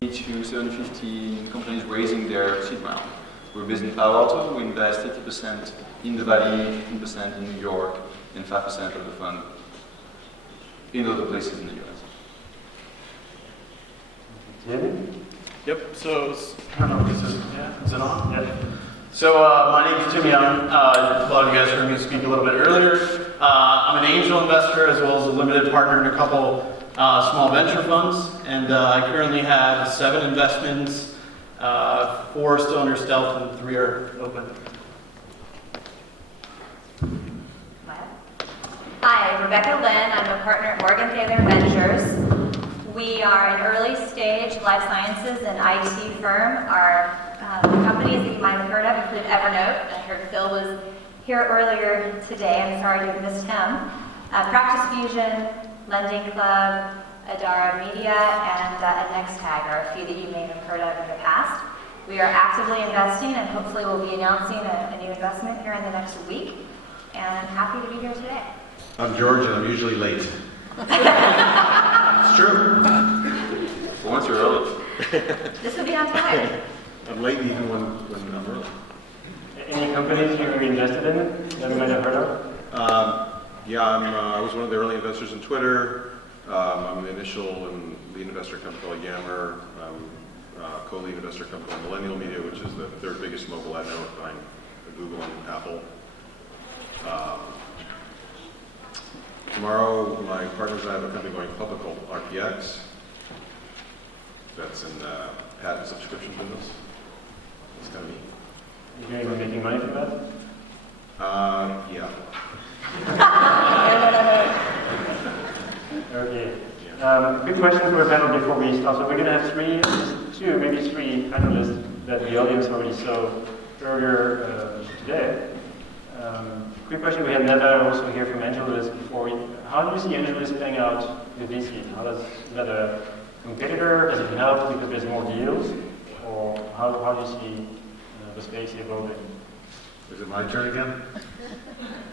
to 750 companies raising their seed round. We're based in Palo Alto. We invest 50% in the Valley, 15% in New York, and 5% of the fund in other places in the US. Yep, so, I don't know if this is it on? Yeah. So my name is Tim Young. A lot of you guys heard me speak a little bit earlier. I'm an angel investor as well as a limited partner in a couple small venture funds. And I currently have 7 investments, 4 still under stealth and 3 are open. Hi, Rebecca Lynn. I'm a partner at Morgan Taylor Ventures. We are an early stage life sciences and IT firm. Our companies that you might have heard of include Evernote. I heard Phil was here earlier today. I'm sorry you missed him. Practice Fusion, Lending Club, Adara Media, and NextTag are a few that you may have heard of in the past. We are actively investing and hopefully we'll be announcing a new investment here in the next week. And I'm happy to be here today. I'm George and I'm usually late. It's true. For once you're early. This would be on time. I'm late even when I'm early. Any companies you're invested in that you might have heard of? Yeah, I was one of the early investors in Twitter. I'm the initial and lead investor in a company called Yammer. I'm co-lead investor in a company called Millennial Media, which is the 3rd biggest mobile ad network behind Google and Apple. Tomorrow, my partners and I have a company going public called RPX. That's in the patent subscription business. That's kind of neat. You guys are making money from that? Yeah. Okay. Quick question for the panel before we start. So we're going to have 2, maybe 3 panelists that the audience already saw earlier today. Quick question, we had Neda also here from AngelList before. How do you see AngelList playing out with VC? Is that a competitor? Does it help because there's more deals? Or how do you see the space evolving? Is it my turn again?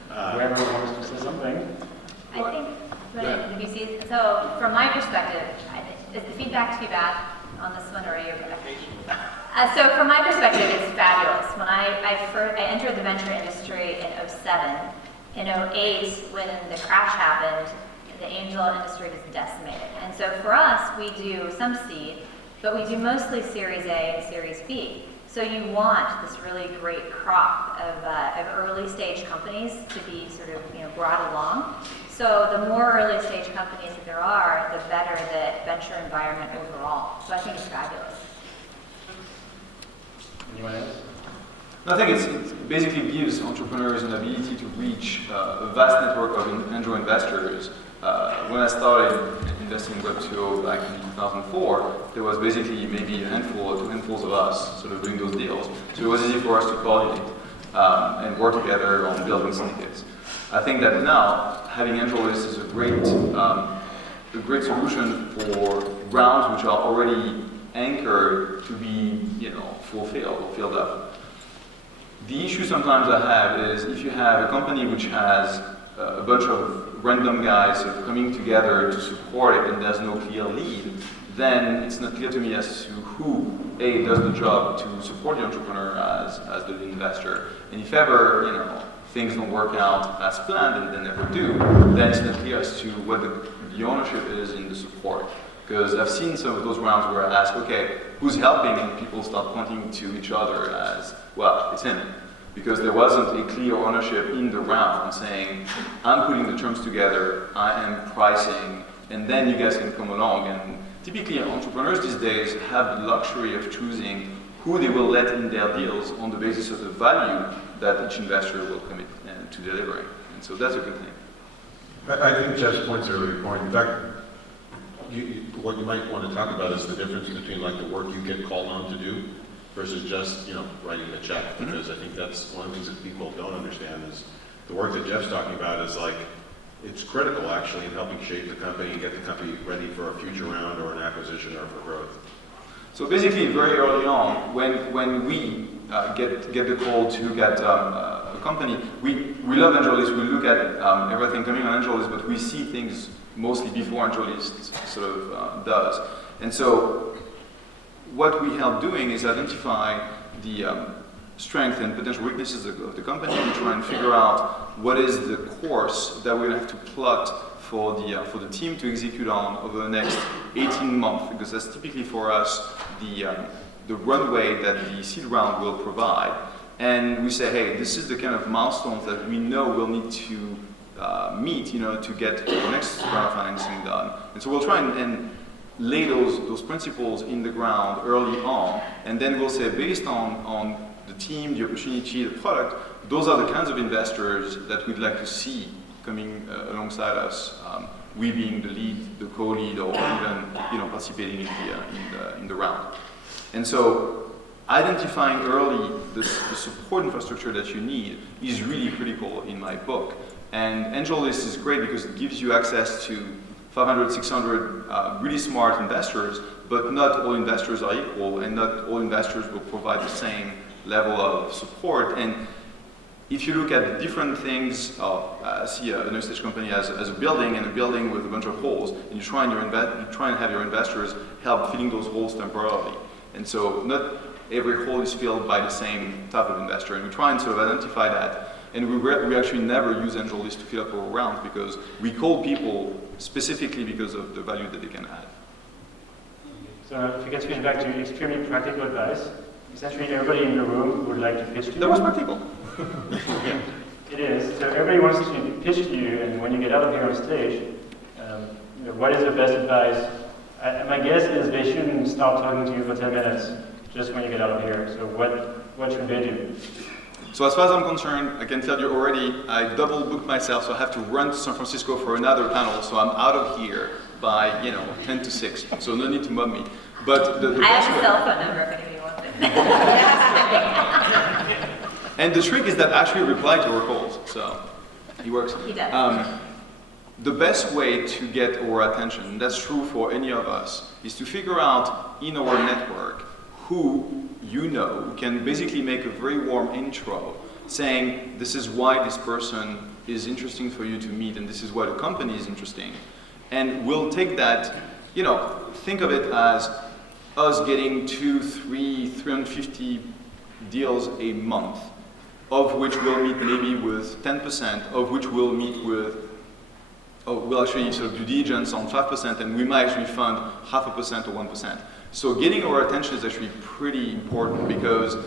Whoever wants to say something. I think the VCs, so from my perspective, is the feedback too bad on this one, or are you okay? So from my perspective, it's fabulous. When I entered the venture industry in 2007, in 2008, when the crash happened, the angel industry was decimated. And so for us, we do some seed, but we do mostly Series A and Series B. So you want this really great crop of early stage companies to be sort of brought along. So the more early stage companies that there are, the better the venture environment overall. So I think it's fabulous. Anyone else? I think it basically gives entrepreneurs an ability to reach a vast network of angel investors. When I started investing in Web 2.0 back in 2004, there was basically maybe a handful or 2 handfuls of us sort of doing those deals. So it was easy for us to coordinate and work together on building syndicates. I think that now having AngelList is a great solution for rounds which are already anchored to be fulfilled or filled up. The issue sometimes I have is if you have a company which has a bunch of random guys sort of coming together to support it and there's no clear lead, then it's not clear to me as to who, A, does the job to support the entrepreneur as the lead investor. And if ever, things don't work out as planned and they never do, then it's not clear as to what the ownership is in the support. Because I've seen some of those rounds where I ask, okay, who's helping? And people start pointing to each other as, well, it's him. Because there wasn't a clear ownership in the round saying, I'm putting the terms together, I am pricing, and then you guys can come along. And typically entrepreneurs these days have the luxury of choosing who they will let in their deals on the basis of the value that each investor will commit to delivering. And so that's a good thing. I think Jeff's point's a really good point. In fact, what you might want to talk about is the difference between like the work you get called on to do versus just writing the check. Because I think that's one of the things that people don't understand is the work that Jeff's talking about is like it's critical actually in helping shape the company and get the company ready for a future round or an acquisition or for growth. So basically, very early on, when we get the call to look at a company, we love AngelList. We look at everything coming on AngelList, but we see things mostly before AngelList sort of does. And so what we help doing is identify the strength and potential weaknesses of the company and try and figure out what is the course that we're going to have to plot for the team to execute on over the next 18 months, because that's typically for us the runway that the seed round will provide. And we say, hey, this is the kind of milestones that we know we'll need to meet, to get the next round of financing done. And so we'll try and lay those principles in the ground early on, and then we'll say, based on the team, the opportunity, the product, those are the kinds of investors that we'd like to see coming alongside us, we being the lead, the co-lead, or even participating in the round. And so identifying early the support infrastructure that you need is really critical in my book. And AngelList is great because it gives you access to 500, 600 really smart investors, but not all investors are equal, and not all investors will provide the same level of support. And if you look at the different things, see an early stage company as a building, and a building with a bunch of holes, and you try and have your investors help filling those holes temporarily. And so not every hole is filled by the same type of investor, and we try and sort of identify that. And we actually never use AngelList to fill up our rounds, because we call people specifically because of the value that they can add. So if you can switch back to extremely practical advice, essentially everybody in the room would like to pitch to you. That was practical. Yeah. It is. So everybody wants to pitch to you, and when you get out of here on stage, what is the best advice? My guess is they shouldn't start talking to you for 10 minutes just when you get out of here. So what should they do? So as far as I'm concerned, I can tell you already, I double booked myself, so I have to run to San Francisco for another panel, so I'm out of here by 10 to 6. So no need to mug me. But the I have a cell phone number if anybody wants it. And the trick is that I actually reply to our calls, so he works. He does. The best way to get our attention, and that's true for any of us, is to figure out in our network who can basically make a very warm intro saying, this is why this person is interesting for you to meet, and this is why the company is interesting. And we'll take that, think of it as us getting 350 deals a month, of which we'll meet maybe with 10%, of which we'll meet with, we'll actually sort of do diligence on 5%, and we might actually fund 0.5% or 1%. So getting our attention is actually pretty important, because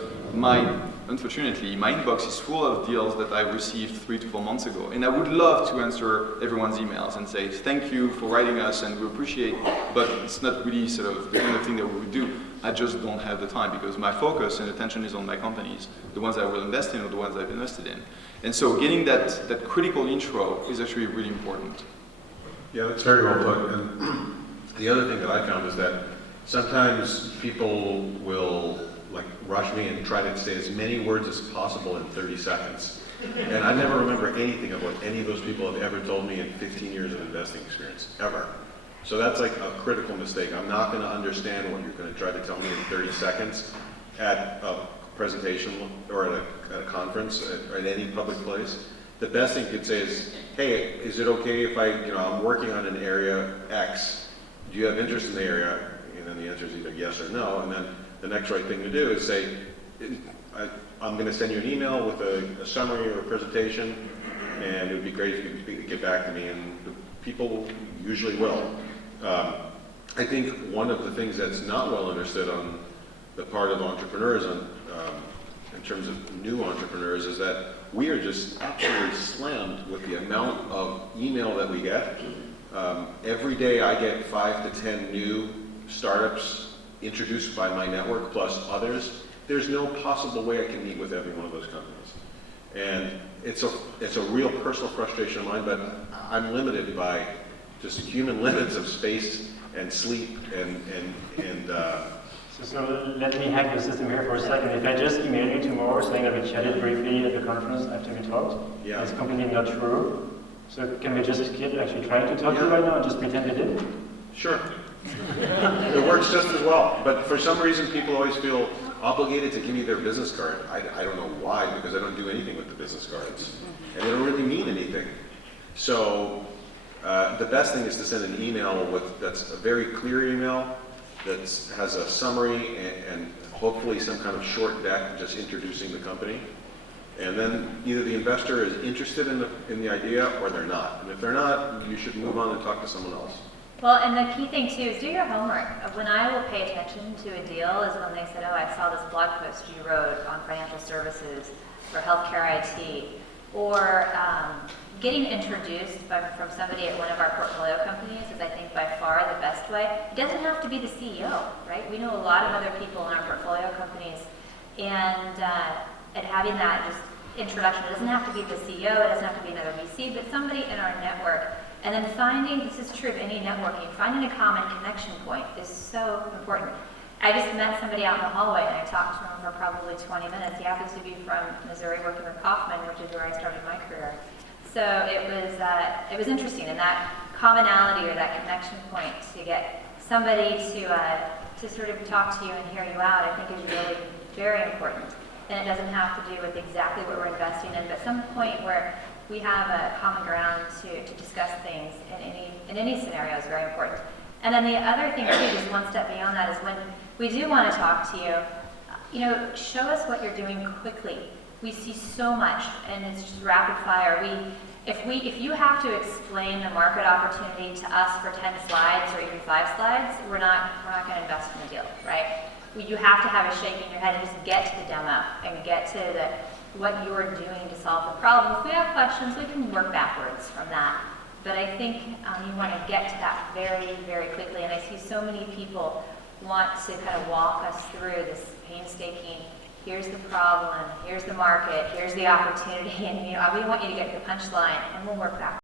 unfortunately, my inbox is full of deals that I received 3 to 4 months ago, and I would love to answer everyone's emails and say, thank you for writing us, and we appreciate, but it's not really sort of the kind of thing that we would do. I just don't have the time, because my focus and attention is on my companies, the ones I will invest in or the ones I've invested in. And so getting that critical intro is actually really important. Yeah, that's very well put. And the other thing that I found is that sometimes people will rush me and try to say as many words as possible in 30 seconds. And I never remember anything of what any of those people have ever told me in 15 years of investing experience, ever. So that's like a critical mistake. I'm not going to understand what you're going to try to tell me in 30 seconds at a presentation or at a conference or at any public place. The best thing you could say is, hey, is it okay if I'm working on an area X, do you have interest in the area? And then the answer is either yes or no. And then the next right thing to do is say, I'm going to send you an email with a summary or a presentation, and it would be great if you could get back to me, and people usually will. I think one of the things that's not well understood on the part of entrepreneurs in terms of new entrepreneurs is that we are just absolutely slammed with the amount of email that we get. Every day I get 5 to 10 new startups introduced by my network plus others. There's no possible way I can meet with every one of those companies. And it's a real personal frustration of mine, but I'm limited by just human limits of space and sleep So let me hack the system here for a second. If I just email you tomorrow saying that we chatted briefly at the conference after we talked, Yeah. It's completely not true. So can we just skip actually trying to talk to you right now and just pretend it did? Sure. It works just as well. But for some reason, people always feel obligated to give me their business card. I don't know why, because I don't do anything with the business cards. And they don't really mean anything. So the best thing is to send an email that's a very clear email, that has a summary and hopefully some kind of short deck just introducing the company. And then either the investor is interested in the idea or they're not. And if they're not, you should move on and talk to someone else. Well, and the key thing too is do your homework. When I will pay attention to a deal is when they said, oh, I saw this blog post you wrote on financial services or healthcare IT, or getting introduced from somebody at one of our portfolio companies is, I think, by far the best way. It doesn't have to be the CEO, right? We know a lot of other people in our portfolio companies, and having that just introduction, it doesn't have to be the CEO, it doesn't have to be another VC, but somebody in our network. And then finding, this is true of any networking, finding a common connection point is so important. I just met somebody out in the hallway and I talked to him for probably 20 minutes. He happens to be from Missouri working with Kaufman, which is where I started my career. So it was interesting, and that commonality or that connection point to get somebody to sort of talk to you and hear you out, I think is really very important. And it doesn't have to do with exactly what we're investing in, but some point where we have a common ground to discuss things in any scenario is very important. And then the other thing too, just one step beyond that, is when we do want to talk to you, show us what you're doing quickly. We see so much, and it's just rapid fire. If you have to explain the market opportunity to us for 10 slides or even 5 slides, we're not going to invest in the deal, right? You have to have a shake in your head and just get to the demo and get to what you're doing to solve the problem. If we have questions, we can work backwards from that. But I think you want to get to that very, very quickly. And I see so many people want to kind of walk us through this painstaking, here's the problem, here's the market, here's the opportunity, and we want you to get to the punchline, and we'll work backwards.